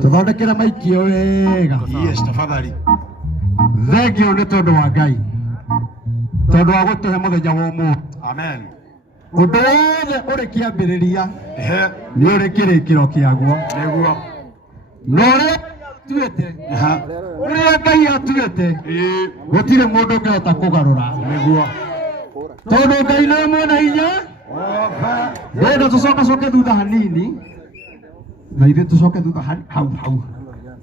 Tuthondekere maikio wega. Yes, tafadhali. Thengio nĩ tondũ wa Ngai. Tondũ wa gũtũhe mũthenya wa ũmũthĩ. Amen. Ũndũ wothe ũrĩ kĩambĩrĩria Ehe. nĩ ũrĩ kĩrĩkĩro kĩaguo. Nĩguo. Na ũrĩa atuĩte, ũrĩa Ngai atuĩte, gũtirĩ mũndũ ũngĩhota kũgarũra. Nĩguo. Tondũ Ngai nĩ mwena hinya. Ndĩrenda tũcoke thutha hanini. Na ithuĩ tũcoke thutha hau.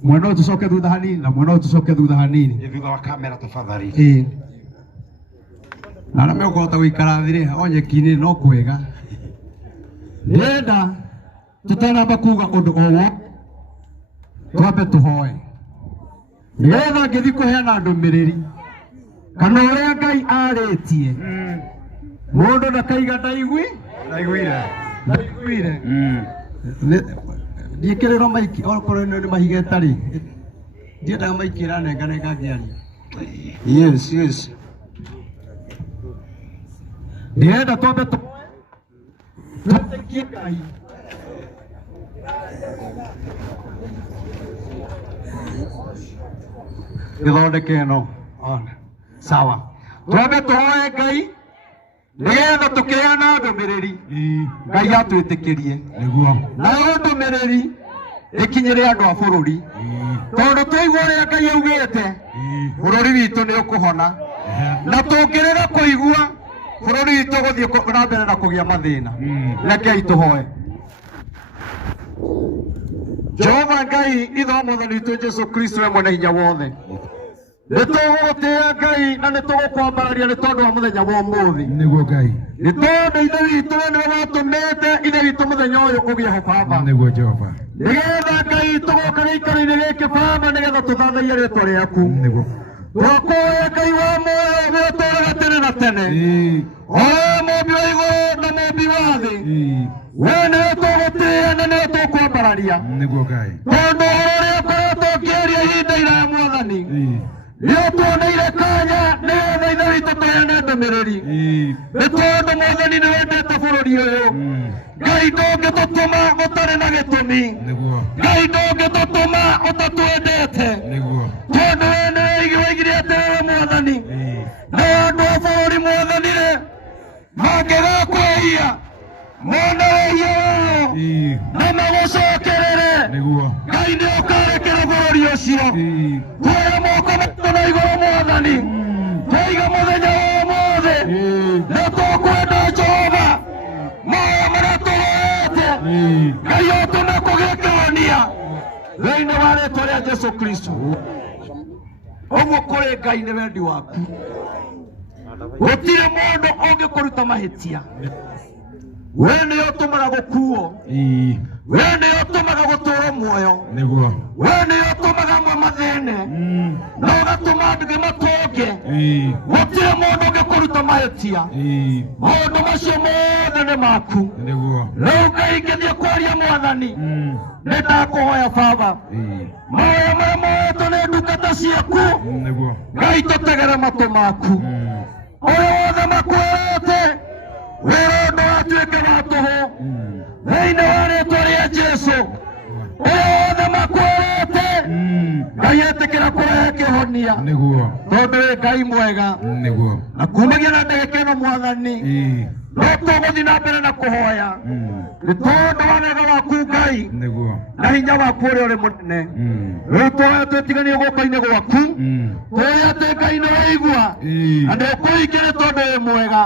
Mwena ũyũ tũcoke thutha hanini na mwena ũyũ tũcoke thutha hanini. Thutha wa kamera tafadhali. Na arĩa megũkũhota gũikara thĩ rĩ, o nyeki-inĩ no kwega. Ndĩrenda tũtanamba kuuga ũndũ o wothe, twambe tũhoe. Nĩgetha ngĩthiĩ kũheana ndũmĩrĩri kana ũrĩa Ngai arĩtie, mũndũ ndakaiga Ndaiguire. Ndiĩkĩrĩrwo maiki okorwo nĩ mahiga ĩtarĩ. Ndiendaga maiki ĩranenganenga ngĩaria. Yes. Ndĩrenda twambe twĩtĩkie Ngai. Gĩthondeke ĩno. Sawa. Twambe tũhoe Ngai nĩgetha tũkĩheana ndũmĩrĩri. Ngai atwĩtĩkĩrie. Nĩguo. Nayo ndũmĩrĩri ĩkinyĩre andũ a bũrũri. Tondũ twaigua ũrĩa Ngai augĩte, bũrũri witũ nĩ ũkũhona. Na tũngĩrega kũigua, bũrũri witũ ũgũthiĩ na mbere na kũgĩa mathĩna. Rekei tũhoe. Jehova Ngai ithe wa Mwathani witũ Jesũ Kristo we mwene hinya wothe, nĩtũgũgũtĩĩa Ngai na nĩtũgũkwambararia nĩ tondũ wa mũthenya wa ũmũthĩ. Nĩguo Ngai. Nĩ tondũ ithe witũ nĩwe watũmĩte ithe witũ mũthenya ũyũ ũgĩe ho Baba. Nĩguo Jehova. Nĩgetha Ngai tũgoka gĩikaro-inĩ gĩkĩ Baba nĩgetha tũthathaiye rĩĩtwa rĩaku. Nĩguo. Twakuoya Ngai wa muoyo we ũtũũraga tene na tene. O mũmbi wa igũrũ na mũmbi wa thĩ. We nĩwe tũgũtĩĩa na nĩwe tũkwambararia. Nĩguo Ngai. Tondũ ũrĩa ngoretwo ngĩaria ihinda iraya Mwathani, nĩũtuoneire kanya nĩgetha ithe witũ tũheane ndũmĩrĩri. Nĩ tondũ Mwathani nĩwendete bũrũri ũyũ. Ngai ndũngĩtũtũma ũtarĩ na gĩtũmi. Ngai ndũngĩtũtũma ũtatwendete. Tondũ we nĩwaigire atĩ we Mwathani, na andũ a bũrũri Mwathani rĩ, mangĩgakwĩhia mone wĩhia wao na magũcokerere, Ngai nĩũkarekera bũrũri ũcio. Tuoya moko maitũ na igũrũ Mwathani, twaiga mũthenya wa ũmũthĩ, nĩtũkwenda Jehova mahoya marĩa tũhoete, Ngai ũtũme kũgĩe kĩhonia thĩinĩ wa rĩĩtwa rĩa Jesũ Kristo. Ũguo kũrĩ Ngai nĩ wendi waku. Gũtirĩ mũndũ ũngĩkũruta mahĩtia. We nĩwe ũtũmaga gũkuo. We nĩwe ũtũmaga gũtũũrwo muoyo. We nĩwe ũtũmaga amwe mathĩne na ũgatũma angĩ matonge. Gũtirĩ mũndũ ũngĩkũruta mahĩtia. Maũndũ macio mothe nĩ maku. Rĩu Ngai ngĩthiĩ kwaria Mwathani, nĩndakũhoya Baba, mahoya marĩa moetwo nĩ ndungata ciaku, Ngai tũtegere matũ maku. Ũrĩa wothe makwĩrĩte wĩra ũndũ watuĩke wa tũhũ thĩinĩ wa rĩĩtwa rĩa Jesũ. Ũrĩa wothe makwĩrĩte Ngai etĩkĩra kũrehe kĩhonia, tondũ wĩ Ngai mwega. Na kuumagia na ndagĩka ĩno Mwathani, no tũgũthiĩ na mbere na kũhoya nĩ tondũ wa wega waku Ngai na hinya waku ũrĩa ũrĩ mũnene. Rĩu tũhoya twĩtiganie guoko-inĩ gwaku, tũhoya atĩ Ngai nĩwaigua na nĩũkũingĩra tondũ wĩ mwega.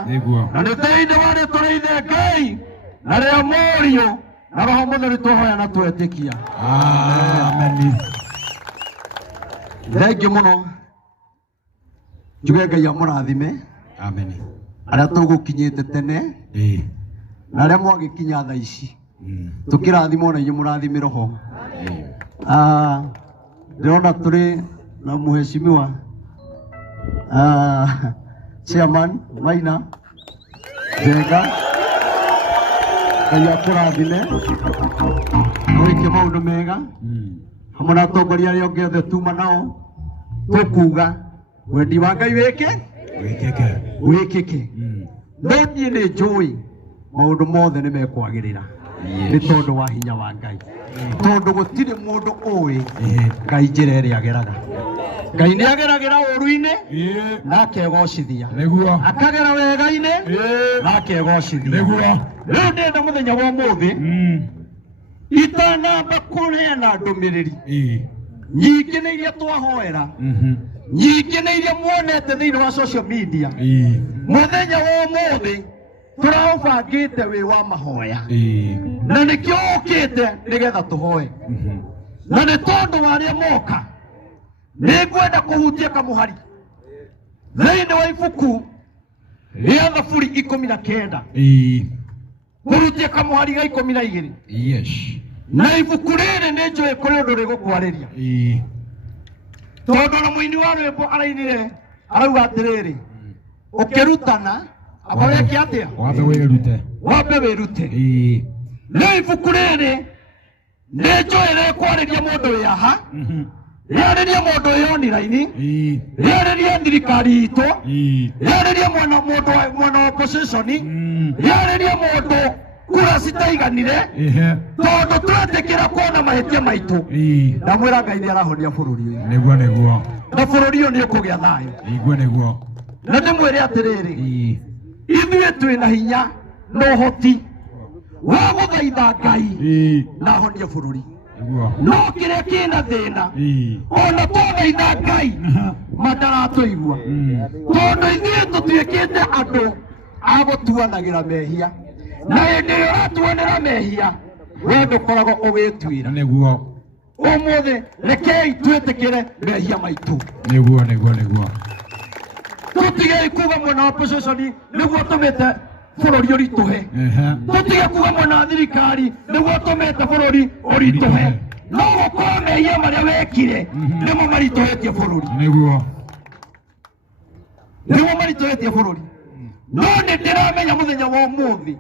Na nĩ thĩinĩ wa rĩĩtwa rĩa Ithe Ngai na rĩa Mũriũ na Roho Mũtheru tũhoya na twetĩkia. Amen. Thengiũ mũno. Njuge Ngai amũrathime. Amen. Arĩa tũgũkinyĩte tene na arĩa mwagĩkinya thaa ici, tũkĩrathimwo na inyuĩ mũrathimĩrwo ho. Ndĩrona tũrĩ na mũheshimiwa Chairman Maina Njenga. Ngai akũrathime mwĩke maũndũ mega hamwe na atongoria arĩa angĩ othe tuma nao, tũkuga wendi wa Ngai wĩkĩke. No niĩ nĩ njũĩ maũndũ mothe nĩ mekwagĩrĩra. nĩ tondũ wa hinya wa Ngai tondũ gũtirĩ mũndũ ũĩ Ngai njĩra ĩrĩa ageraga Ngai nĩ ageragĩra ũru-inĩ nake egocithia akagera wega-inĩ nake egocithia rĩu ndĩrenda mũthenya wa ũmũthĩ itanamba kũheana ndũmĩrĩri nyingĩ nĩ iria twahoera nyingĩ nĩ iria muonete thĩinĩ wa social media mũthenya wa ũmũthĩ tũraũbangĩte wĩ wa mahoya na nĩkĩo ũkĩte nĩgetha tũhoe na nĩ tondũ wa arĩa moka nĩngwenda kũhutia kamũhari thĩinĩ wa ibuku rĩa Thaburi 19 kũhutia kamũhari ga 12 na ibuku rĩrĩ nĩ njũĩ kũrĩ ũndũ rĩgũkwarĩria tondũ na mũini wa rwĩmbo arainire arauga atĩrĩrĩ ũkĩrutana akoreke atĩa wambe wĩrute rĩu ibuku rĩrĩ nĩ njũĩ rĩkwarĩria mũndũ wĩ aha rĩarĩria mũndũ wĩ online rĩarĩria thirikari itũ rĩarĩria mwana opposition rĩarĩria mũndũ kura citaiganire tondũ twetĩkĩra kuona mahĩtia maitũ ndamwĩra Ngai nĩ arahonia bũrũri ũyũ nĩguo na bũrũri ũyũ nĩ ũkũgĩa thayũ na ndĩmwĩre atĩrĩrĩ ithuĩ twĩna hinya na ũhoti wa gũthaitha Ngai na ahonie bũrũri no kĩrĩa kĩna thĩna ona twathaitha Ngai mataratũigua tondũ ithuĩ tũtuĩkĩte andũ a gũtuanagĩra mehia na hĩndĩ ĩrĩa ũratuanĩra mehia we ndũkoragwo ũgĩtuĩra ũmũthĩ rekei twĩtĩkĩre mehia maitũ nĩguo tũtige kuga mwena wa opposition nĩguo tũmĩte bũrũri ũritũhe tũtige kuga mwena wa thirikari nĩguo tũmĩte bũrũri ũritũhe no gũkorwo mehia marĩa wekire nĩmo maritũhĩtie bũrũri no nĩ ndĩramenya mũthenya wa ũmũthĩ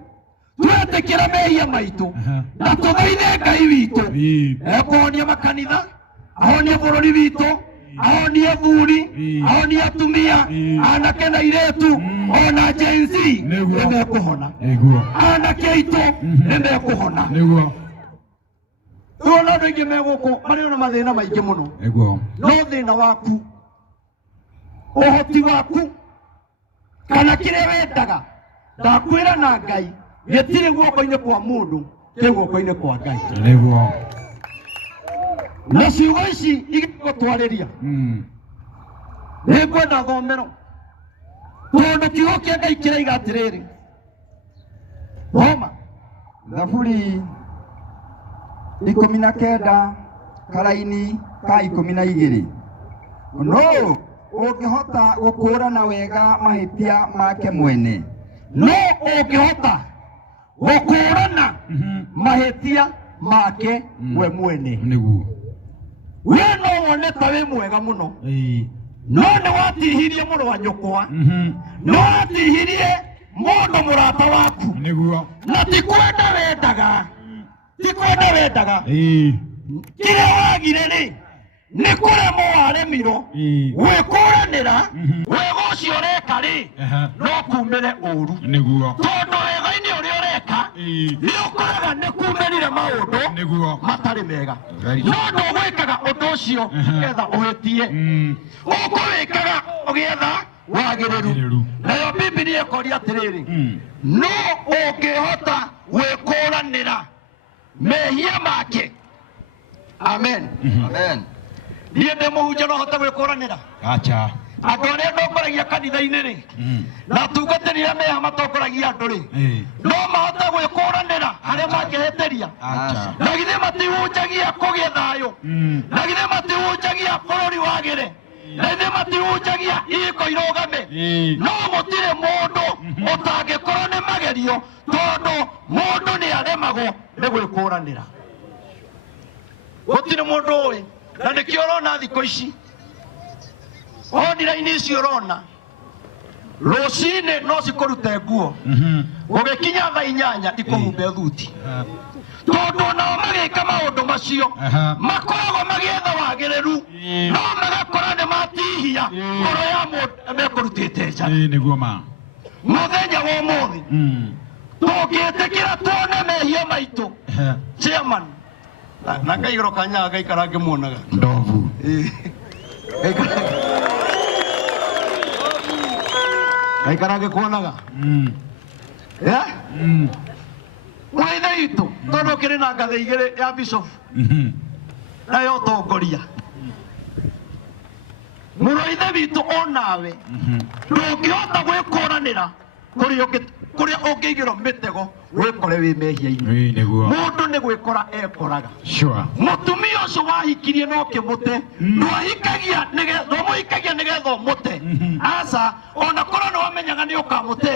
twetĩkĩra mehia maitũ na tũthaithe Ngai witũ ekũhonia makanitha ahonie bũrũri witũ ahonie athuri ahonie atumia anake na airĩtu ona Gen Z nĩmekũhona anake aitũ nĩmekũhona tuona andũ aingĩ megũkũ marĩ na mathĩna maingĩ mũno no thĩna waku ũhoti waku kana kĩrĩa wendaga ndakwĩra na Ngai gĩtirĩ guoko-inĩ kwa mũndũ kĩ guoko-inĩ kwa Ngai na ciugo ici igũtwarĩria nĩngwenda thomero tondũ kiugo kĩa Ngai kĩroiga atĩrĩrĩ thoma Thaburi 19 karaini ka 12 no ũngĩhota gũkũũrana wega mahĩtia make mwene no ũngĩhota gũkũũrana mahĩtia make we mwene we no wone ta wĩ mwega mũno no nĩ watihirie mũrũ wa nyũkwa no watihirie mũndũ mũrata waku na ti kwenda wendaga kĩrĩa wagire nĩ kũremwo waremirwo gwĩkũranĩra wega ũcio ũreka no kumĩre ũru tondũ wega-inĩ ũrĩa ũreka nĩ ũkoraga nĩ kumĩrire maũndũ matarĩ mega no ndũgwĩkaga ũndũ ũcio nĩgetha ũhĩtie ũkũwĩkaga ũgĩetha wagĩrĩru nayo Biblia ĩkoria atĩrĩrĩ no ũngĩhota gwĩkũranĩra mehia make amen niĩ ndĩ mũhunjia no hote gwĩkũranĩra andũ arĩa ndongoragia kanitha-inĩ na atungatĩri arĩa meha matongoragia andũ no mahote gwĩkũranĩra harĩa mangĩhĩtĩria na githĩ matihunjagia kũgĩa thayũ na githĩ matihunjagia bũrũri wagĩre na githĩ matihunjagia ihiko irũgame no gũtirĩ mũndũ ũtangĩkorwo nĩ magerio tondũ mũndũ nĩ aremagwo nĩ gwĩkũranĩra gũtirĩ mũndũ ũĩ na nĩkĩo ũrona thikũ ici online ici ũrona rũcinĩ no cikũrute nguo ũgĩkinya thaa 8 ikũhumbe thuti tondũ nao magĩka maũndũ macio makoragwo magĩetha wagĩrĩru no magakora nĩ matihia ngoro ya mũndũ mekũrutĩte nja mũthenya wa ũmũthĩ tũngĩtĩkĩra tuone mehia maitũ chairman na ngaigĩro kanyaga gaikara ngĩmuonaga Ndovu. gaikara ngĩkuonaga maithe itũ tondũ kĩrĩ na ngathĩ igĩrĩ ya bishop nayo ũtongoria mũrũ wa ithe witũ onawe ndũngĩhota gwĩkũranĩra kũrĩa ũngĩigĩrwo mĩtego wĩkore wĩ mehia-inĩ mũndũ nĩ gwĩkora ekoraga mũtumia ũcio wahikirie no kĩmũte ndwahikagia nĩgetha ũmũte aca ona korwo nĩ wamenyaga nĩ ũkamũte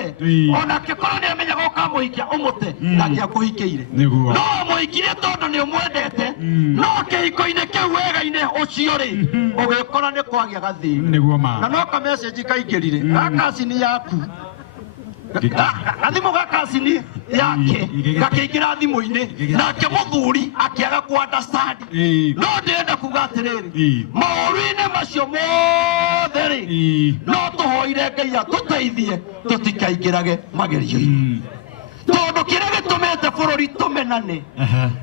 ona angĩkorwo nĩ amenyaga ũkamũhikia ũmũte ndangĩakũhikĩire no mũhikirie tondũ nĩ ũmwendete no kĩhiko-inĩ kĩu wega-inĩ ũcio rĩ ũgĩkora nĩ kwagĩa gathĩni na no kamecĩnji kaingĩrire gakacini yaku athimo gakacini yake gakĩingĩra thimũ-inĩ nake mũthuri akĩaga ku understand no ndĩrenda kuga atĩrĩrĩ maũru-inĩ macio mothe rĩ no tũhoire Ngai atũteithie tũtikaingĩrage magerio-inĩ tondũ kĩrĩa gĩtũmĩte bũrũri tũmenane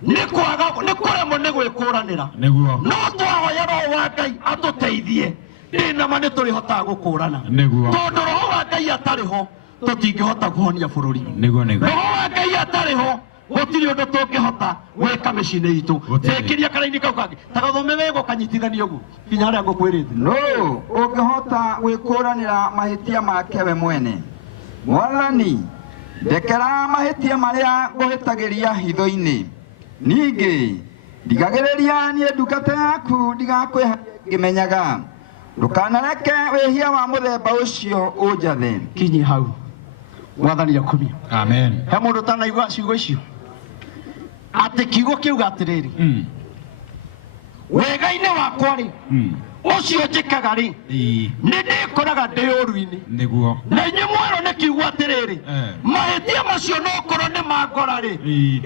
nĩ kũremwo nĩ gwĩkũranĩra no twahoya Roho wa Ngai atũteithie ndĩnama nĩ tũrĩhotaga gũkũrana tondũ Roho wa Ngai atarĩ ho tũtingĩhota kũhonia bũrũri Roho wa Ngai atarĩ ho gũtirĩ ũndũ tũngĩhota gwĩka mĩciĩ-inĩ itũ tĩkĩria karaini kau kangĩ ta gathome wega ũkanyitithania ũguo kinya harĩa ngũkwĩrĩte no ũngĩhota gwĩkũranĩra mahĩtia make we mwene Mwathani ndekera mahĩtia marĩa ngũhĩtagĩria hitho-inĩ ningĩ ndigagĩrĩria niĩ ndungata yaku ndigakwĩha ngĩmenyaga ndũkanareke wĩhia wa mũthemba ũcio ũnjathe kinyi hau Mwathani akumia Amen. he mũndũ ũtanaigua ciugo icio atĩ kiugo kiuga atĩrĩrĩ wega-inĩ wakwa rĩ ũcio njĩkaga rĩ nĩ ndĩkoraga ndĩ ũru-inĩ na inyuĩ mwerwo nĩ kiugo atĩrĩrĩ mahĩtia macio no korwo nĩ mangora rĩ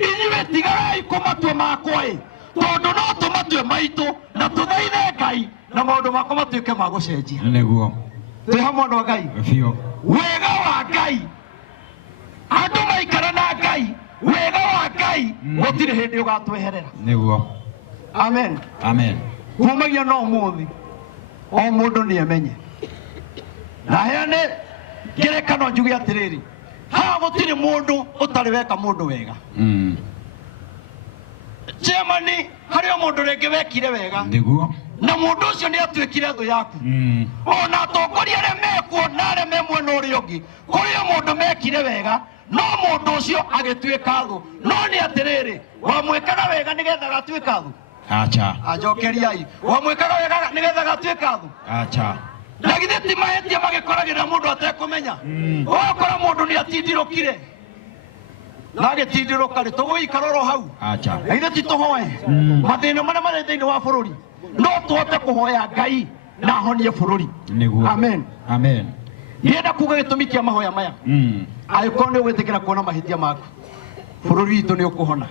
inyuĩ tigarai kũmatua makwa ĩ tondũ no tũmatue maitũ na tũthaithe Ngai na maũndũ makwa matuĩke ma gũcenjia twĩ hamwe na Ngai wega wa Ngai andũ maikara na Ngai wega wa Ngai gũtirĩ hĩndĩ ũgatweherera amen kumagia no ũmũthĩ o mũndũ nĩ emenye na heane ngerekano njuge atĩrĩrĩ haha gũtirĩ mũndũ ũtarĩ weka mũndũ wega Chairman harĩ o mũndũ rĩngĩ wekire wega na mũndũ ũcio nĩ atuĩkire thũ yaku ona atongoria arĩa mekuo na arĩa me mwena ũrĩa ũngĩ kũrĩ o mũndũ mekire wega no mũndũ ũcio agĩtuĩka thũ no nĩ atĩrĩrĩ wamwĩkaga wega nĩgetha agatuĩka thũ anjokeriai wamwĩkaga wega nĩgetha agatuĩka thũ na githĩ ti mahĩtia magĩkoragĩrĩra mũndũ atekũmenya ũgakora mũndũ nĩ atindirũkire na agĩtindirũka rĩ tũgũikara oro hau na ithe ti tũhoe mathĩna marĩa marĩ thĩinĩ wa bũrũri no tũhote kũhoya Ngai na ahonie bũrũri amen ndienda kuga gĩtũmi kĩa mahoya maya angĩkorwo nĩ ũgwĩtĩkĩra kuona mahĩtia maku bũrũri witũ nĩ ũkũhona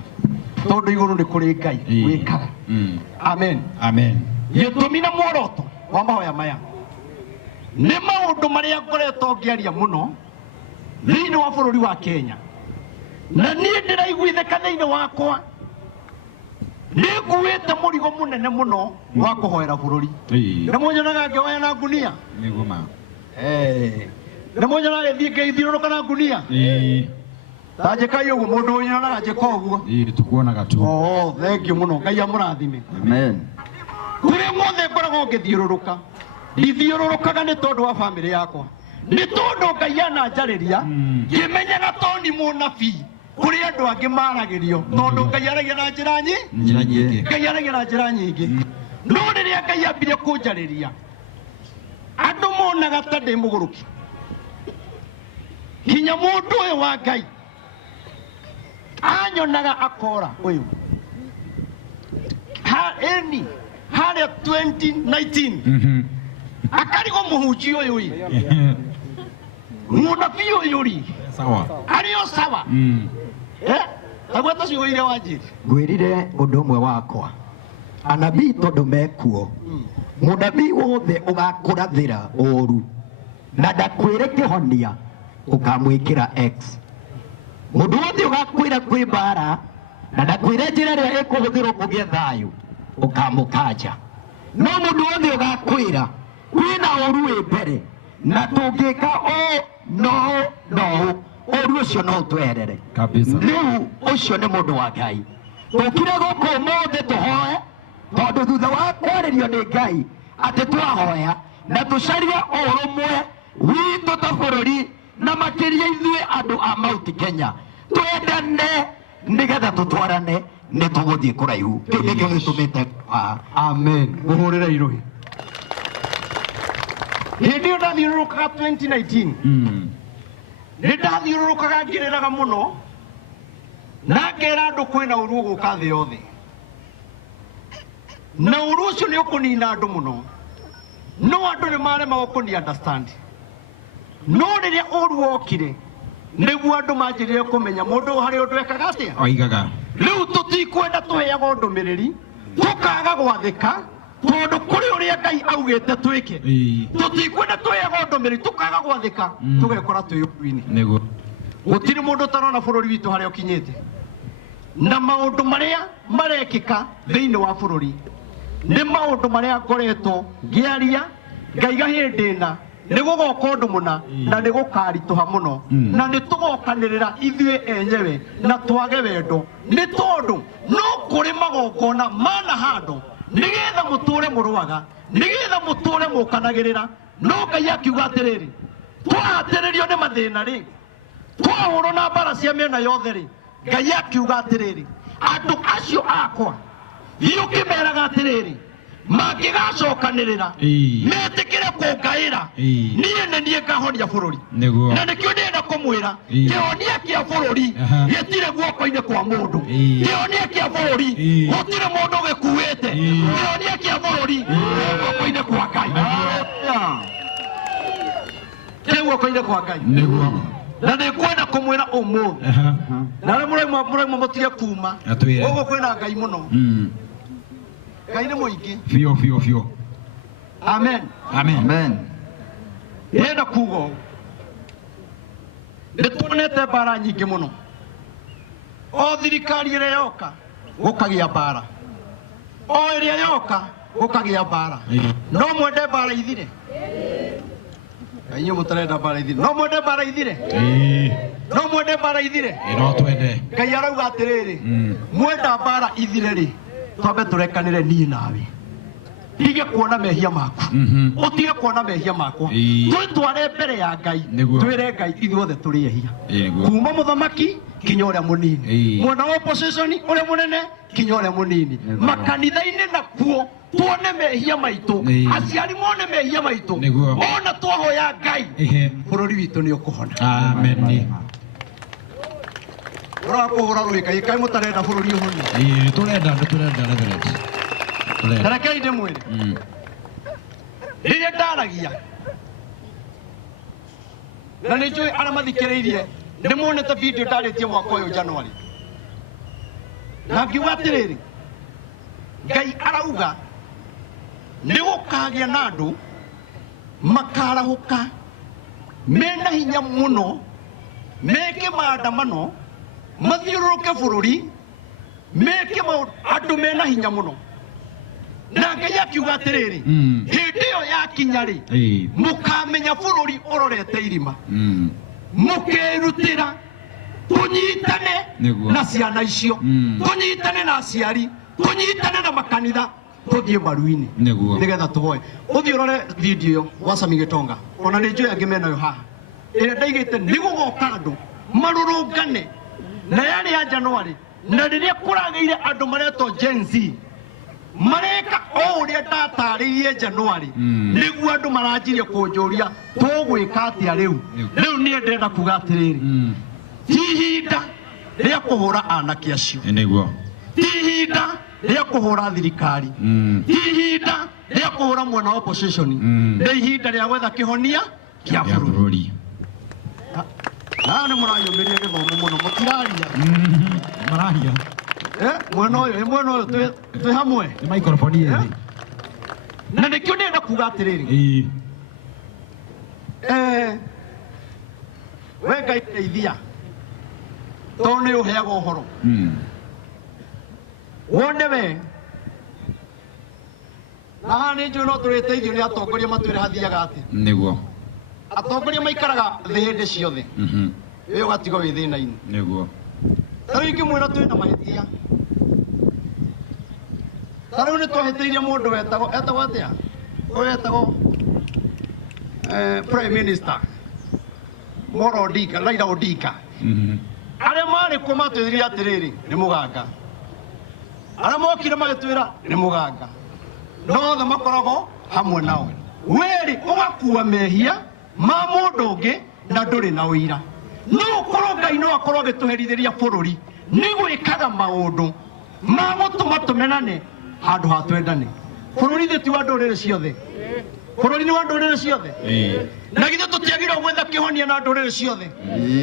tondũ igũrũ nĩ kũrĩ Ngai wĩkaga amen gĩtũmi na muoroto wa mahoya maya nĩ maũndũ marĩa ngoretwo ngĩaria mũno thĩinĩ wa bũrũri wa Kenya na niĩ ndĩraiguithĩka thĩinĩ wakwa nĩ nguĩte mũrigo mũnene mũno wa kũhoera bũrũri nĩ mũnyonaga ngĩhoya na ngunia nĩ mũnyonaga gĩthiĩ ngĩthiũrũrũka na ngunia ta njĩkai ũguo mũndũ ũnyonaga njĩka ũguo tukuonaga tu thengiũ mũno Ngai amũrathime kũrĩa guothe ngoragwo ngĩthiũrũrũka ndithiũrũrũkaga nĩ tondũ wa bamĩrĩ yakwa nĩ tondũ Ngai ananjarĩria ngĩmenyaga to nĩ mũnabii kũrĩ andũ angĩ maragĩrio tondũ Ngai aragia na njĩra nyingĩ Ngai aragia na njĩra nyingĩ no rĩrĩa Ngai ambire kũnjarĩria andũ monaga ta ndĩ mũgũrũki hinya mũndũ ũyũ wa Ngai anyonaga akora ũyũ harĩa 2019 akarigwo mũhunjia ũyũ ĩ mũnabii ũyũ rĩ arĩ o sawa taguo tũcigo iria wanjĩri ngwĩrire ũndũ ũmwe wakwa anabii tondũ mekuo mũnabii wothe ũgakũrathĩra ũru na ndakwĩre kĩhonia ũkamwĩkĩra X mundu wothe ugakwira kwi bara na ndakwire njira ria ikuhuthirwo kugie thayu ukamukanja no mundu wothe ugakwira kwina uru wi mbere na tungika o no uru ucio no tweherere kabisa riu ucio ni mundu wa Ngai tukire guku mothe tuhoe tondu thutha wa kwaririo ni Ngai ati twahoya na tucarie urumwe witu ta bururi na makiria ithuĩ andũ a Mount Kenya twendane nigetha tutwarane nĩ tũgũthiĩ kũraihu kĩu nĩkĩo gĩtũmĩte amen mũhũrĩre irũhi hĩndĩ ĩyo ndathiũrũrũkaga 2019 nĩ ndathiũrũrũkaga ngĩrĩraga mũno na ngera andũ kwĩna ũru ũgũka thĩ yothe na ũru ũcio nĩ ũkũnina andũ mũno no andũ nĩ marema gũkũni understand no rĩrĩa ũru wokire nĩguo andũ manjĩrĩire kũmenya mũndũ harĩ ũndũ ekaga atĩa oigaga rĩu tũtikwenda tũheagwo ndũmĩrĩri tũkaga gwathĩka tondũ kũrĩ ũrĩa Ngai augĩte twĩke tũtikwenda tũheagwo ndũmĩrĩri tũkaga gwathĩka tũgekora twĩ ũru-inĩ nĩguo gũtirĩ mũndũ ũtarona bũrũri witũ harĩa ũkinyĩte na maũndũ marĩa marekĩka thĩinĩ wa bũrũri nĩ maũndũ marĩa ngoretwo ngĩaria ngaiga hĩndĩ ĩna nĩ gũgoka ũndũ mũna na nĩ gũkaritũha mũno na nĩ tũgokanĩrĩra ithuĩ enyewe na twage wendo nĩ tondũ no kũrĩ magongona mana handũ nĩgetha mũtũre mũrũaga nĩgetha mũtũre mũkanagĩrĩra no Ngai akiuga atĩrĩrĩ twahatĩrĩrio nĩ mathĩna rĩ twahũrwo na mbara cia mĩena yothe rĩ Ngai akiuga atĩrĩrĩ andũ acio akwa thiĩ ũkĩmeraga atĩrĩrĩ mangĩgacokanĩrĩra metĩkĩre kũngaĩra niĩ nĩ niĩ ngahonia bũrũri na nĩkĩo ndĩrenda kũmwĩra kĩhonia kĩa bũrũri gĩtirĩ guoko-inĩ kwa mũndũ kĩhonia kĩa bũrũri gũtirĩ mũndũ gĩkuĩte kĩhonia kĩa bũrũri guoko-inĩ kwa Ngai kĩ guoko-inĩ kwa Ngai na nĩ kwenda kũmwĩra ũmũthĩ na arĩa mũraima mũtige kuma ũguo kwĩna Ngai mũno Ngai nĩ mũingĩ biũ amen ndĩrenda kuga ũũ nĩ tuonete mbara nyingĩ mũno o thirikari ĩrĩa yoka gũkagĩa mbara o ĩrĩa yoka gũkagĩa mbara no mwende mbara ithire inyuĩ mũtarenda mbara ithire no mwende mbara ithire no mwende mbara ithire no twende Ngai arauga atĩrĩrĩ mwenda mbara ithire rĩ twambe tũrekanĩre niĩ nawe tige kuona mehia maku ũtige kuona mehia makwa twĩtware mbere ya Ngai twĩre Ngai ithuothe tũrĩ ehia kuma mũthamaki kinya ũrĩa mũnini mwena wa opposition ũrĩa mũnene kinya ũrĩa mũnini makanitha-inĩ nakuo tuone mehia maitũ aciari mone mehia maitũ ona twahoya Ngai bũrũri witũ nĩ ũkũhona amen ũrakũhũra rũĩ kaĩ mũtarenda bũrũri ũhonio tũrenda reverend tarekei ndĩmwĩre rĩrĩa ndaragia na nĩ njũĩ arĩa mathikĩrĩirie nĩ muonete video ndarĩtie mwaka ũyũ January na ngiuga atĩrĩrĩ Ngai arauga nĩ gũkagĩa na andũ makarahũka mena hinya mũno meke maandamano mathiũrũrũke bũrũri meke andũ mena hinya mũno na Ngai akiuga atĩrĩrĩ hĩndĩ ĩyo yakinya rĩ mũkamenya bũrũri ũrorete irima mũkerutĩra tũnyitane na ciana icio tũnyitane na aciari tũnyitane na makanitha tũthiĩ mbaru-inĩ nĩgetha tũhoe ũthiĩ ũrore video ĩyo gwa Sami Gĩtonga ona nĩ njũĩ angĩ menayo haha ĩrĩa ndaigĩte nĩ gũgoka andũ marũrũngane na yarĩ ya January na rĩrĩa kũragĩire andũ maretwo Gen Z mareka o ũrĩa ndatarĩirie January nĩguo andũ maranjirie kũnjũria tũgwĩka atĩa rĩu niĩ ndĩrenda kuga atĩrĩrĩ ti ihinda rĩa kũhũra anake acio ti ihinda rĩa kũhũra thirikari ti ihinda rĩa kũhũra mwena wa opposition nĩ ihinda rĩa gwetha kĩhonia kĩa bũrũri nĩ mũranyũmĩria gĩthomo mũno mũtiraria mararia mwena ũyũ twĩ hamwe nĩ microphone ĩthĩ na nĩkĩo ndĩrenda kuga atĩrĩrĩ we Ngai ndeithia to nĩ ũheaga ũhoro wone we na haha nĩ njũĩ no tũrĩteithio nĩ atongoria matwĩre hathiaga atĩ nĩguo atongoria maikaraga thĩ hĩndĩ ciothe wĩ ũgatiga wĩ thĩna-inĩ nĩguo ta rĩu ingĩmwĩra twĩna mahĩtia ta rĩu nĩ twahĩtĩirie mũndũ etagwo atĩa ũyũ etagwo Prime Minister Moro Odinga, Raila Odinga arĩa marĩ kuo matwĩrire atĩrĩrĩ nĩ mũganga arĩa mokire magĩtwĩra nĩ mũganga no othe makoragwo hamwe nao wĩrĩ ũgakua mehia ma mũndũ ũngĩ na ndũrĩ na ũira no ũkorwo Ngai no akorwo agĩtũherithĩria bũrũri nĩ gwĩkaga maũndũ ma gũtũma tũmenane handũ ha twendane bũrũri thĩ ti wa ndũrĩrĩ ciothe bũrũri nĩ wa ndũrĩrĩ ciothe na githĩ tũtiagĩrĩirwo gwetha kĩhonia na ndũrĩrĩ ciothe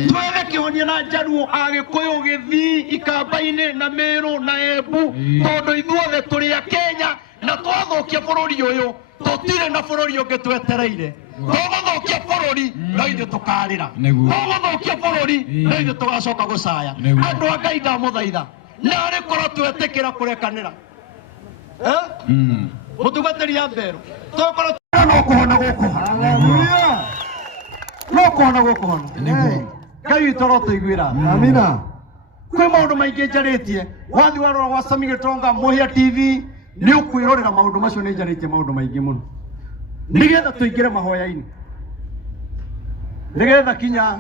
twethe kĩhonia na Njaruo Agĩkũyũ Gĩthii Ikamba-inĩ na Mĩrũ na Embu tondũ ithuothe tũrĩ a Kenya na twathũkia bũrũri ũyũ tũtirĩ na bũrũri ũngĩ twetereire tũgũthũkia bũrũri no ithuĩ tũkarĩra tũgũthũkia bũrũri no ithuĩ tũgacoka gũcaya andũ a Ngai ndamũthaitha narĩ korwo twetĩkĩra kũrekanĩra mũtungatĩri ya Mberũ tũkorwo no kũhona gũkũ no kũhona gũkũ hono Ngai witũ no tũiguĩra amina kwĩ maũndũ maingĩ njarĩtie wathi warora gwa Sami Gĩtonga Mũhia TV nĩ ũkwĩrorera maũndũ macio nĩ njarĩtie maũndũ maingĩ mũno nĩgetha tũingĩre mahoya-inĩ nĩgetha kinya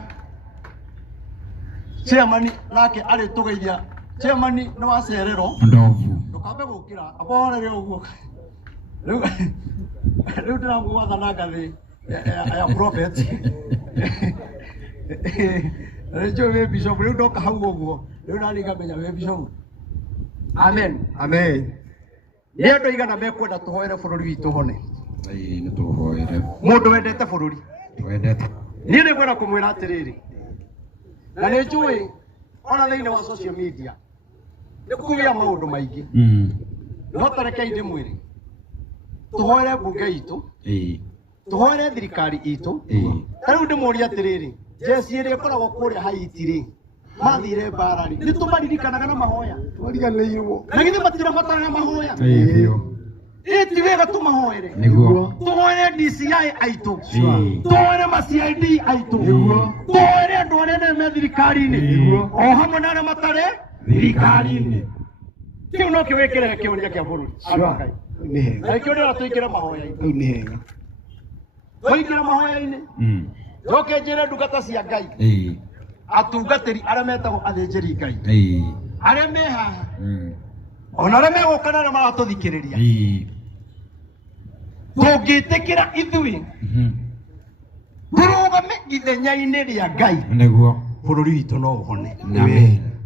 chairman nake arĩ tũgeithia chairman nĩ wacererwo ndũkambe gũkĩra aborere ũguo rĩu ndĩramũgwatha na ngathĩ ya prophet rĩnjũĩ wĩ bishop rĩu ndoka hau ũguo rĩu nani ngamenya wĩ bishop amen amen nĩ andũ aigana mekwenda tũhoere bũrũri witũ hone nĩ tũhoere mũndũ wendete bũrũri twendete niĩ nĩ ngwenda kũmwĩra atĩrĩrĩ na nĩ njũĩ ona thĩinĩ wa social media nĩ kũgĩa maũndũ maingĩ no tarekei ndĩmwĩre tũhoere mbunge itũ tũhoere thirikari itũ ta rĩu ndĩmũria atĩrĩrĩ njeci ĩrĩa ĩkoragwo kũrĩa Haiti-rĩ mathire mbara-rĩ nĩ tũmaririkanaga na mahoya na githĩ matirabataraga mahoya ti wega tũmahoere tũhoere DCI aitũ tũhoere ma-CID aitũ tũhoere andũ arĩa nene me thirikari-inĩ o hamwe na arĩa matarĩ thirikari-inĩ kĩu no kĩo gĩkĩrehe kĩũria kĩa bũrũri na kĩo ndĩra tũingĩre mahoya-inĩ tũingĩre mahoya-inĩ njoke njĩre ndungata cia Ngai atungatĩri arĩa metagwo athĩnjĩri Ngai arĩa me haha ona arĩa megũka na arĩa maratũthikĩrĩria tũngĩtĩkĩra ithuĩ tũrũgame ithenya-inĩ rĩa Ngai nĩguo bũrũri witũ no ũhone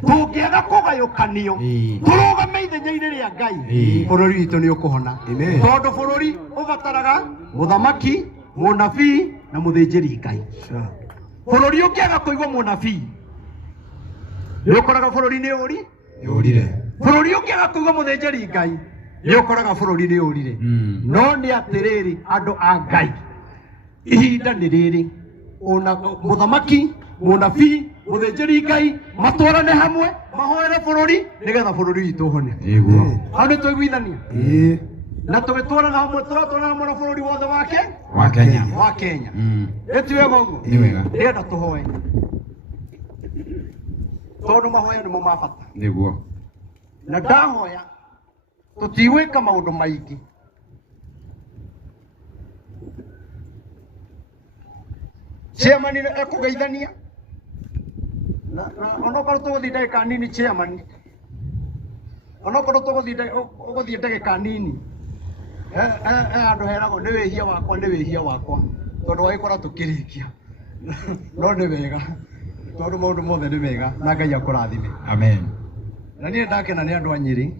tũngĩaga kũgayũkanio tũrũgame ithenya-inĩ rĩa Ngai bũrũri witũ nĩ ũkũhona tondũ bũrũri ũbataraga mũthamaki mũnabii na mũthĩnjĩri Ngai bũrũri ũngĩaga kũigua mũnabii nĩ ũkoraga bũrũri nĩ ũrire bũrũri ũngĩaga kũigua mũthĩnjĩri Ngai nĩ ũkoraga bũrũri nĩ ũrire no nĩ atĩrĩrĩ andũ a Ngai ihinda nĩ rĩrĩ ona mũthamaki mũnabii mũthĩnjĩri Ngai matwarane hamwe mahoere bũrũri nĩgetha bũrũri witũ ũhone hau nĩ tũiguithania na tũgĩtwarana hamwe tũratwarana hamwe na bũrũri wothe wa Kenya ĩti wega ũguo nĩgetha tũhoe tondũ mahoya nĩmo ma bata nĩguo na ndahoya tũtigwĩka maũndũ maingĩ chairman ekũgeithania na onokorwo tũgũthiĩ ndagĩka nini chairman onokorwo tũgũthiĩ ndagĩka nini andũ heragwo nĩ wĩhia wakwa tondũ wagĩkora tũkĩrĩkia no nĩ wega tondũ maũndũ mothe nĩ wega na Ngai akũrathime amen na niĩ ndakena nĩ andũ a Nyĩrĩ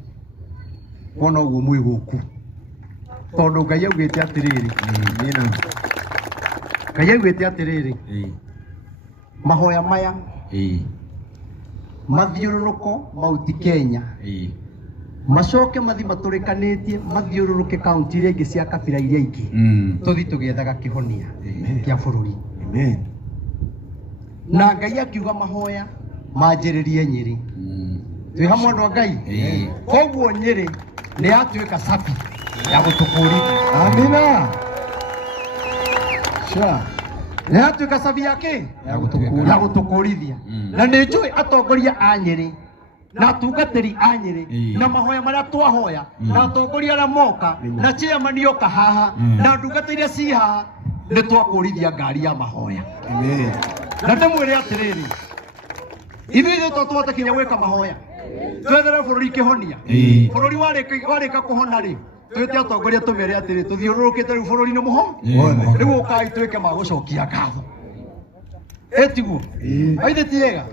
kuona ũguo mwĩ gũkũ tondũ Ngai augĩte atĩrĩrĩ Ngai augĩte atĩrĩrĩ mahoya maya mathiũrũrũko Mount Kenya macoke mathi matũrĩkanĩtie mathiũrũrũke kaunti iria ingĩ cia kabira iria ingĩ tũthi tũgĩethaga kĩhonia kĩa bũrũri na Ngai akiuga mahoya manjĩrĩrie Nyĩrĩ twĩ hamwe no Ngai koguo Nyĩrĩ nĩ yatuĩka safi ya gũtũkũrithia. Amina. Sure. Nĩ yatuĩka safi yake ya gũtũkũrithia. Na nĩ njũĩ atongoria a Nyĩrĩ na atungatĩri a Nyĩrĩ na mahoya marĩa twahoya na atongoria arĩa moka na chairman yoka haha na ndungata iria ci haha nĩ twakũrithia ngari ya mahoya. Amen. Na ndĩmwĩre atĩrĩrĩ, ithuĩ tũtakinya gwĩka mahoya twethere bũrũri kĩhonia, bũrũri warĩka kũhona rĩ twĩte atongoria tũmere atĩrĩ tũthiũrũrũkĩte rĩu bũrũri-inĩ mũhone rĩu ũkai twĩke magũcokia ngatho etiguo aithe ti wega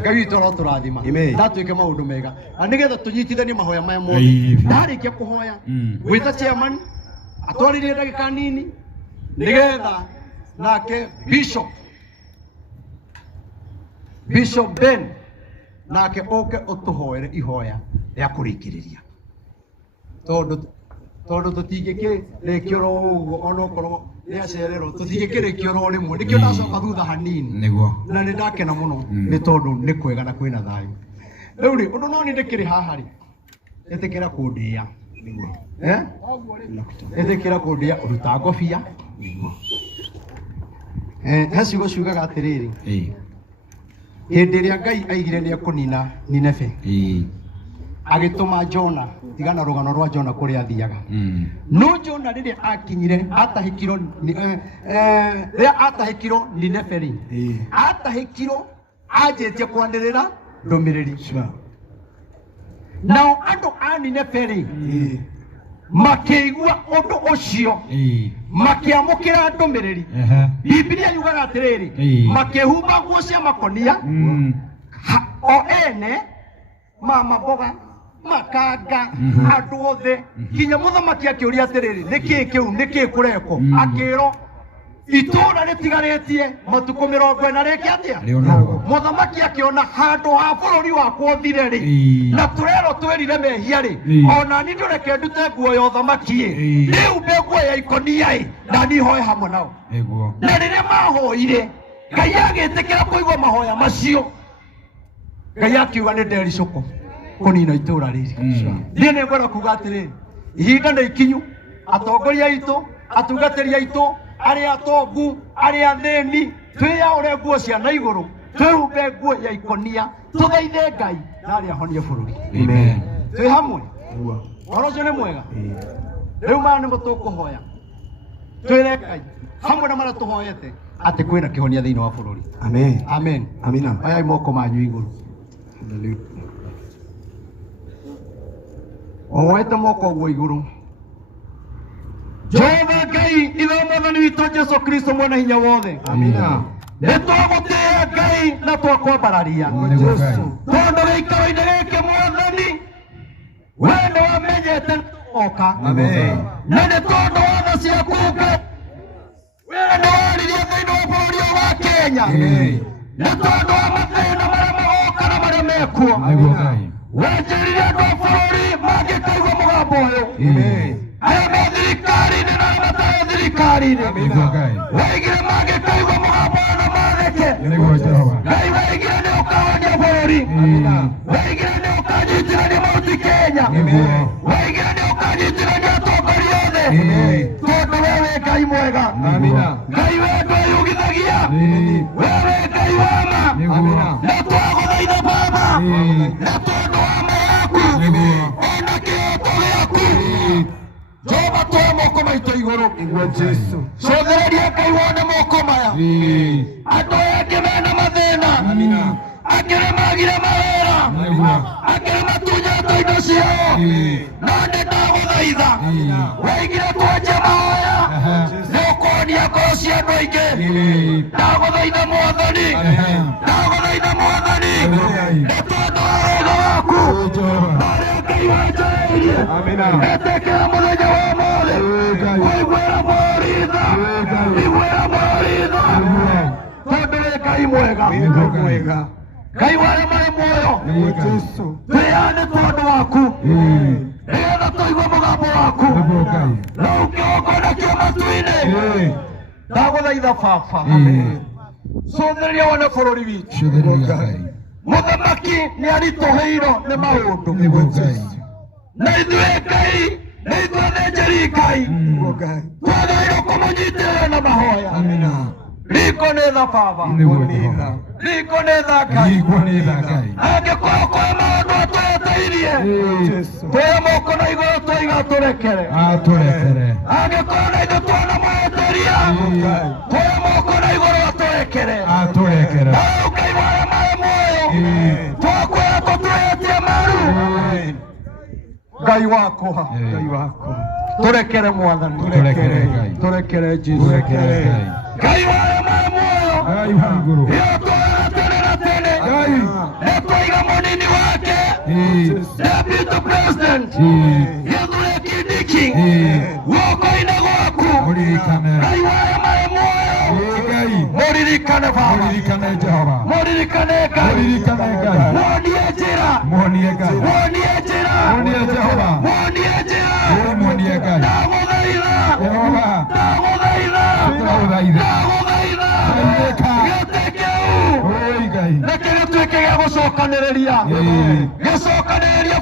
Ngai witũ arotũrathima na twĩke maũndũ mega na nĩgetha tũnyitithanie mahoya maya mothe. Ndarĩkia kũhoya gwĩta chairman atwarĩrie ndagĩka nini nĩgetha nake Bishop Ben nake ũke ũtũhoere ihoya rĩa kũrĩkĩrĩria tondũ tũtingĩkĩrĩkio oro ũguo onokorwo nĩ acererwo tũtingĩkĩrĩkio oro rĩmwe nĩkĩo ndacoka thutha hanini na nĩ ndakena mũno nĩ tondũ nĩ kwega na kwĩna thayũ. Rĩu rĩ ũndũ no nĩ ndĩkĩrĩ haha rĩ ĩtĩkĩra kũndĩa ĩtĩkĩra kũndĩa ũruta ngobia he ciugo ciugaga atĩrĩrĩ hĩndĩ ĩrĩa Ngai aigire nĩ ekũnina Nineve agĩtũma Jona tigana rũgano rwa Jona kũrĩa athiaga no Jona rĩrĩa akinyire rĩrĩa atahĩkirwo Nineve rĩ atahĩkirwo anjĩtie kwanĩrĩra ndũmĩrĩri nao andũ a Nineve rĩ makĩigua ũndũ ũcio makĩamũkĩra ndũmĩrĩri. Biblia yugaga atĩrĩrĩ makĩhumba nguo cia makonia o ene mamaboga makanga andũ othe nginya mũthamaki akĩũria atĩrĩrĩ nĩkĩĩ kĩu nĩkĩĩ kũrekwo akĩrwo itũũra rĩtigarĩtie matukũ 40 rĩkĩ atĩa mũthamaki akĩona handũ ha bũrũri wakwa ũthire rĩ na tũrerwo twĩrire mehia rĩ ona niĩ ndũreke ndute nguo ya ũthamaki rĩu mbe nguo ya ikonia na niĩ hoe hamwe nao na rĩrĩa mahoire Ngai agĩtĩkĩra kũigua mahoya macio Ngai akiuga nĩ ndericũkũ kũnina itũũra rĩrĩ. Niĩ nĩ ngwenda kuuga atĩrĩrĩ ihinda nĩ ikinyu atongoria aitũ atungatĩri aitũ arĩa atongu arĩa athĩni twĩyaũre nguo cia na igũrũ twĩhumbe nguo ya ikonia tũthaithe Ngai na arĩa ahonie bũrũri. Amen. Twĩ hamwe ũhoro ũcio nĩ mwega. Rĩu maya nĩmo tũkũhoya twĩre Ngai hamwe na marĩa tũhoete atĩ kwĩna kĩhonia thĩinĩ wa bũrũri. Amen. Amen. Amina. Aya moko manyu igũrũ. Oete moko ũguo igũrũ. Jehova Ngai ithe Mwathani witũ Jesu Kristo mwene hinya wothe. Amina. Nĩ twagũtĩĩa Ngai na twakwambararia tondũ gĩikaro-inĩ gĩkĩ Mwathani wee nĩ wamenyete oka na nĩ tondũ wa tha ciaku Ngai wee nĩ waririe thĩinĩ wa bũrũri wa Kenya nĩ tondũ wa mathĩna marĩa magoka na marĩa mekuo wenjĩrire andũ a bũrũri mangĩkaigua mũgambo ũyũ aya me thirikari-inĩ na arĩa matarĩ thirikari-inĩ waigire mangĩkaigua mũgambo ũyũ na matheke Ngai waigire nĩ ũkahonia bũrũri waigire nĩ ũkanyitithania mahuti Kenya waigire nĩ ũkanyitithania atongoria othe tondũ wee wĩ Ngai mwega Ngai wee ndwĩyugithagia wee wĩ Ngai wa ma na twagũthaitha Baba na tondũ wa ma yaku ona kĩhooto gĩaku Jehova twoe moko maitũ igũrũ cũthĩrĩria Ngai wone moko maya andũ aya angĩ mena mathĩna angĩ nĩ magire mawĩra angĩ nĩ matunyĩtwo indo ciao no nĩ ndagũthaitha waigire twenje mahoya nĩ ũkuonia ngoro cia andũ aingĩ ndagũthaitha Mwathani ndagũthaitha Mwathani nĩ tondũ wa wega waku narĩa Ngai wanjereirie etĩkĩra mũthenya wa mothe waiguĩra bũrũri tha iguĩra bũrũri tha tondũ wĩ Ngai mwega Ngai wa arĩa marĩ muoyo twĩyane tondũ waku nĩgetha tũigue mũgambo waku rĩu kĩgongona kĩa matu-inĩ ndagũthaitha Baba cũthĩrĩria wone bũrũri witũ muthamaki ni arituheiro ni maundu na ithuĩ Ngai na ithuĩ athĩnjĩri Ngai twagĩrĩirwo kũmũnyitĩrĩra na mahoya. Riko nĩ tha Baba, riko nĩ tha Ngai, angĩkorwo kwĩ maũndũ atwetereirie twoe moko na igũrũ twoiga tũrekere, angĩkorwo na ithuĩ twanamweteria twoe moko na igũrũ atũrekere. Hau Ngai warĩa marĩ muoyo twakwĩra tũtwehetie maru, Ngai wakwa turekere Mwathani, turekere Jesu, Ngai warĩa marĩ muoyo yotwara tene na tene nĩtwaiga mũnini wake Deputy President Kithure Kindiki guoko-inĩ gwaku. Ngai warĩa marĩ muoyo mũririkane Baba, mũririkane Ngai, muonie njĩra, muonie njĩra, reke gĩtuĩke gĩa gũcokanĩrĩria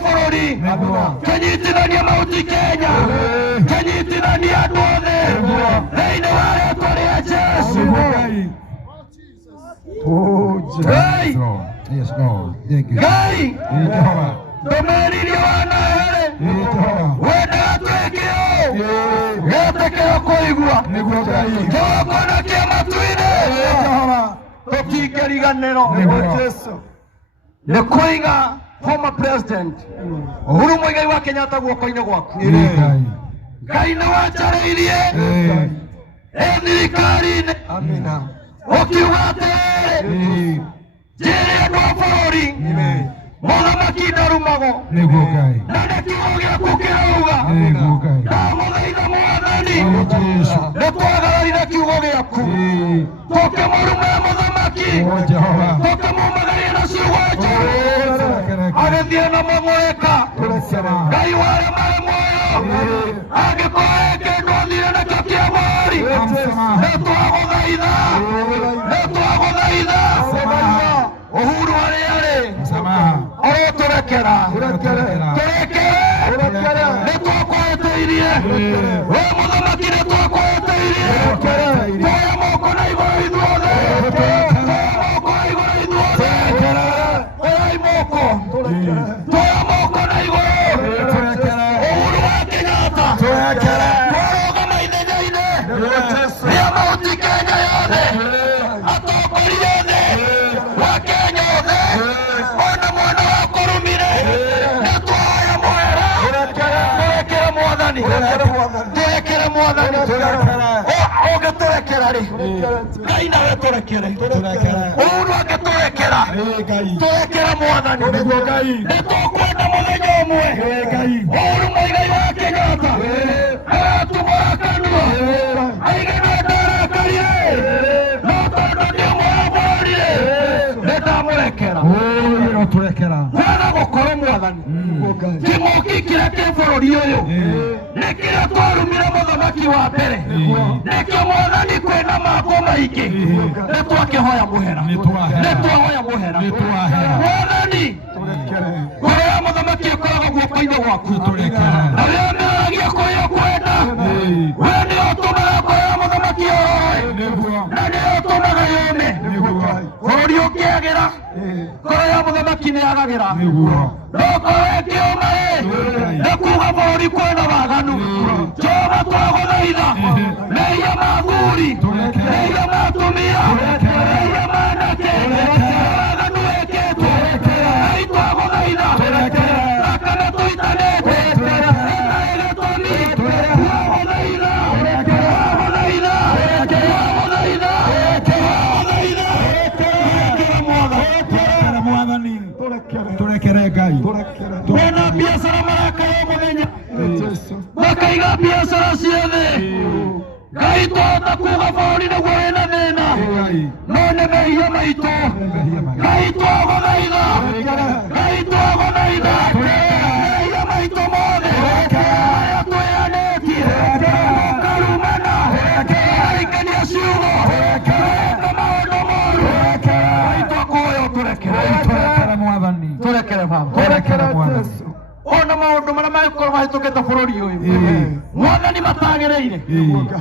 bũrũri, kĩnyitithanie mahuti Kenya, kĩnyitithanie andũ othe thĩinĩ wa rĩĩtwa rĩa Jesu. Ngai ndũmĩrĩrie wanahere wendaga twĩke ũũ gĩtĩkĩro kũigua kĩgongona kĩa matu-inĩ tũtingĩriganĩrwo nĩ kũiga former president Uhuru Muigai wa Kenyatta guoko-inĩ gwaku. Ngai nĩ wanjarĩirie thirikari-inĩ ũkiuga atĩrĩrĩ njĩre andũ a bũrũri mũthamaki ndarumagwo na nĩ kiugo gĩaku kĩrauga. Ndagũthaitha Mwathani nĩtwagararire kiugo gĩaku tũkĩmũrume mũthamaki, tũkĩmumagaria na ciugo njũru agĩthiĩ na mũgwĩka. Ngai warĩa marĩ muoyo angĩkorwo kĩndũ athire nakĩo kĩa mwari nĩtwagũthaitha Uhuru harĩa arĩ ũrotũrekera nĩtwakweteirie we mũthamaki, nĩtwakweteirie twoya moko na igũrũ ithuothe, oyai moko, twoya moko na igũrũ. Uhuru wa Kenyatta twarũgama ithenya-inĩ rĩa mahuti Kenya yothe, atongoria othe wa Kenya othe ona mwena wa kũrumire nĩtwoya mwera tũrekere Mwathani, tũrekere Mwathani. Ũngĩtũrekera rĩ Ngai nawe tũrekere, Uhuru angĩtũrekera tũrekere Mwathani. Nĩtũkwenda mũthenya ũmwe Uhuru Muigai wa Kenyatta agatũmũra kanua aige nĩ ndarakarire no tondũ nĩmwamũrire nĩndamũrekera. Kwaga gũkorwo Mwathani kĩng'ũki kĩrĩa kĩ bũrũri ũyũ nĩ kĩrĩa twarumire mũthamaki wa mbere, nĩkĩo Mwathani kwĩna mako maingĩ nĩtwakĩhoya mũhera, nĩtwahoya mũhera Mwathani. Ngoro ya mũthamaki ĩkoragwo guoko-inĩ gwaku na rĩrĩa mĩaragia kũrĩa ũkwenda we nĩyo ũtũmaga ngoro ya mũthamaki yoroe na nĩyo ũtũmaga yũme. Bũrũri ũkĩagĩra ngoro ya mũthamaki nĩyagagĩra, no ngoro ĩkĩũma nĩ kuuga bũrũri kwĩna waganu. Jehova twagũthaitha mehia ma athuri, mehia ma atumia, mehia ma anake, waganu wĩkĩtwo Ngai twagũthaitha thakame tũitanĩte ĩtarĩ gĩtũmi, twagũthaitha turekere Ngai. Wena biashara marakaya mũthenya makaiga biashara ciothe, Ngai twahota kuuga bũrũri nĩguo wĩna thĩna no nĩ mehia maitũ. Ngai twagũthaitha mehia maitũ mothe marĩa twĩanĩtie mũkarumana mũkarikania ciugo mũreka maũndũ moru. Ngai twakũhoya ũtũrekere. mwathani matagereire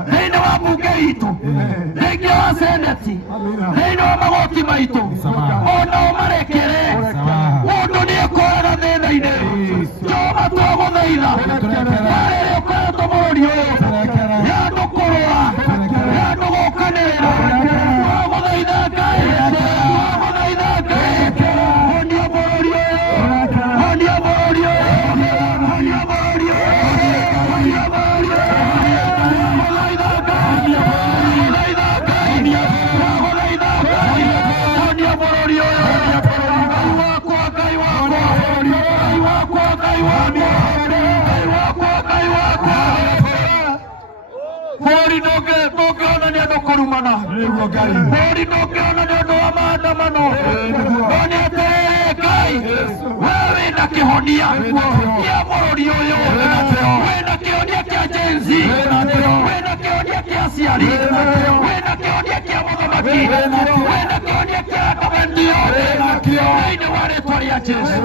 thiini wa bunge itu thiini wa seneti thiini wa magoti maitu onao marekere mundu ni ekoraga thina-ini Jehova twaguthaitha marĩrĩ ũkoretwo bũrũri ũyũ yandu kũrũa yandu gũkanĩrĩra twaguthaitha Ngai honia bũrũri ũyũ honia bũrũri ũyũ honia bũrũri ũyũ honia bũrũri ũyũ twaguthaitha Ngai twaguthaitha Ngai honia bũrũri ũyũ Ngai wakwa Ngai wakwa bũrũri ndũngĩona nĩ andũ kũrumana bũrũri ndũngĩona nĩ ũndũ wa maandamano no nĩ atĩrĩrĩ Ngai wee wĩna kĩhonia gĩa bũrũri ũyũ wĩna kĩhonia kĩa Gen Z wĩna kĩhonia kĩa aciari wĩna kĩhonia kĩa mũthamaki wĩna kĩhonia kĩa andũ bendiothe thĩinĩ wa rĩtwa rĩa Jesũ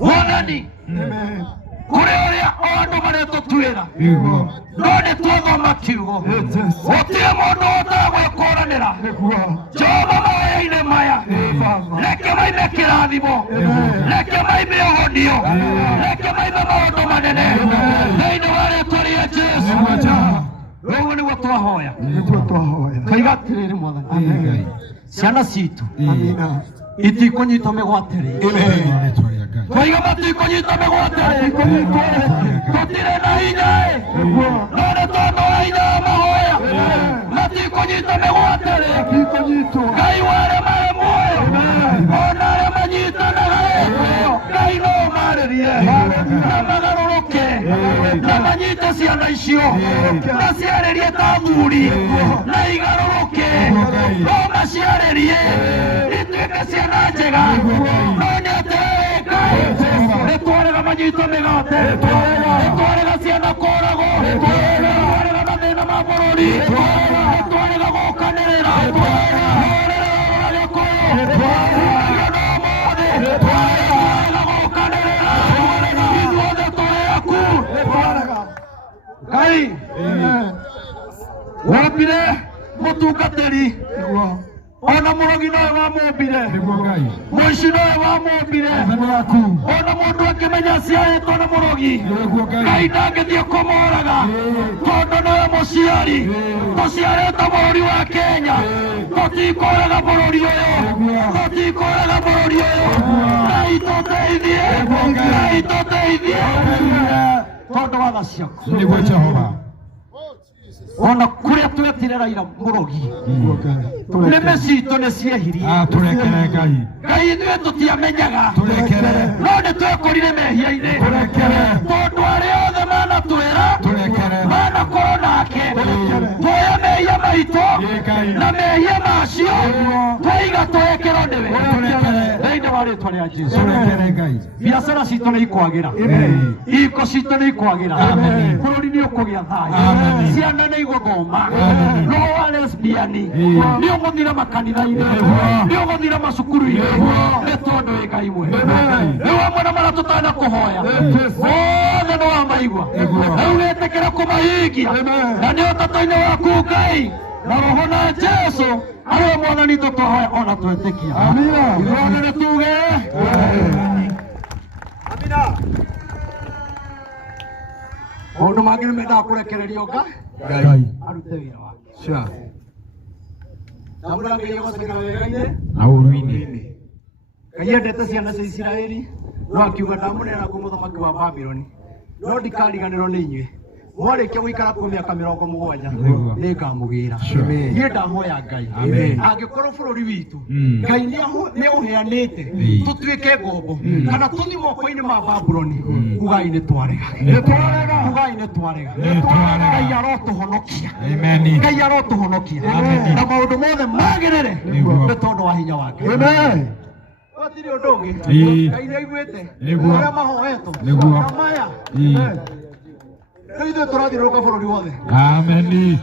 Mwathani kũrĩ ũrĩa o andũ maretũtuĩra no nĩ twathoma kiugo gũtirĩ mũndũ ũtagwĩkũranĩra Jehova mahoya-inĩ maya reke maime kĩrathimo reke maime ũhonio reke maime maũndũ manene thĩinĩ wa rĩtwa rĩa Jesũ ũguo nĩguo twahoya tũiga atĩrĩrĩ Mwathani ciana citũ itikũnyitwo mĩgwate twaiga matikũnyitwo mĩgwate tũtirĩ na hinya no nĩ tondũ wa hinya wa mahoya matikũnyitwo mĩgwate Ngai warĩa marĩ muoyo ona arĩa manyitanaga Ngai no ũmarĩrie na magarũrũke na manyite ciana icio maciarĩrie ta thuri na igarũrũke no maciarĩrie ituĩke ciana njega no nĩ atĩrĩrĩ Ngai nĩtwarĩga manyitwo mĩgate nĩtwarĩga ciana kũragwo nĩtwarĩga mathĩna ma bũrũri nĩtwarĩga gũkanĩrĩra twarĩga gĩkũyũ twarĩga gũkanĩrĩra ithuothe tũrĩ aku Ngai wambire mũtungatĩri ona mũrogi nowe wamũmbire mũici nowe wamũmbire ona mũndũ akĩmenya aciarĩtwo na mũrogi Ngai ndangĩthiĩ kũmũraga tondũ nowe mũciari tũciarĩtwo bũrũri wa Kenya tũtikũraga bũrũri ũyũ tũtikũraga bũrũri ũyũ Ngai tũteithie Ngai tũteithie tondũ wa tha ciaku ona kũrĩa twetire Raila mũrogi nĩme citũ nĩ ciehirie Ngai ithuĩ tũtiamenyaga no nĩ twekũrire mehia-inĩ tondũ arĩa othe manatwĩra manakorwo nake tuoya mehia maitũ na mehia macio twaiga twekerwo nĩwe thĩinĩ wa rĩtwa rĩa Jesũ biacara citũ nĩ ikwagĩra iko citũ nĩ ikwagĩra bũrũri nĩ ũkũgĩa thayũ ciana nĩ igũthoma no wa lesbiani nĩ ũgũthira makanitha-inĩ nĩ ũgũthira macukuru-inĩ nĩ tondũ wĩ Ngai mwega nĩ wamwe na marĩa tũtanakũhoya othe nĩ wamaigua rĩu wĩtĩkĩre kũmahingia na nĩ ũtata-inĩ waku Ngai na roho na Jesũ arĩa Mwathani tũtũhoya ona twĩtĩkia ithuothe nĩ tuge maũndũ mangĩ nĩ mendaga kũrekererio Ngai arute wĩra wake ndamũrangĩria gũceka wega-inĩ na ũru-inĩ Ngai endete ciana cia Isiraeli no akiuga ndamũneana kwĩ mũthamaki wa Babyloni no ndikariganĩrwo nĩ inyuĩ mwarĩkia gũikara kuo mĩaka 70 nĩngamũgĩra niĩ ndahoya Ngai angĩkorwo bũrũri witũ Ngai nĩ ũheanĩte tũtuĩke ngombo kana tũthiĩ moko-inĩ ma Babyloni ugai nĩ twarega ugai nĩ twarega Ngai arotũhonokia Ngai arotũhonokia na maũndũ mothe magĩrĩre nĩ tondũ wa hinya wake gũtirĩ ũndũ ũngĩ Ngai nĩ aiguĩte arĩa mahoetwo na maya ithuĩ tũrathiũrũrũka bũrũri wothe. Ameni.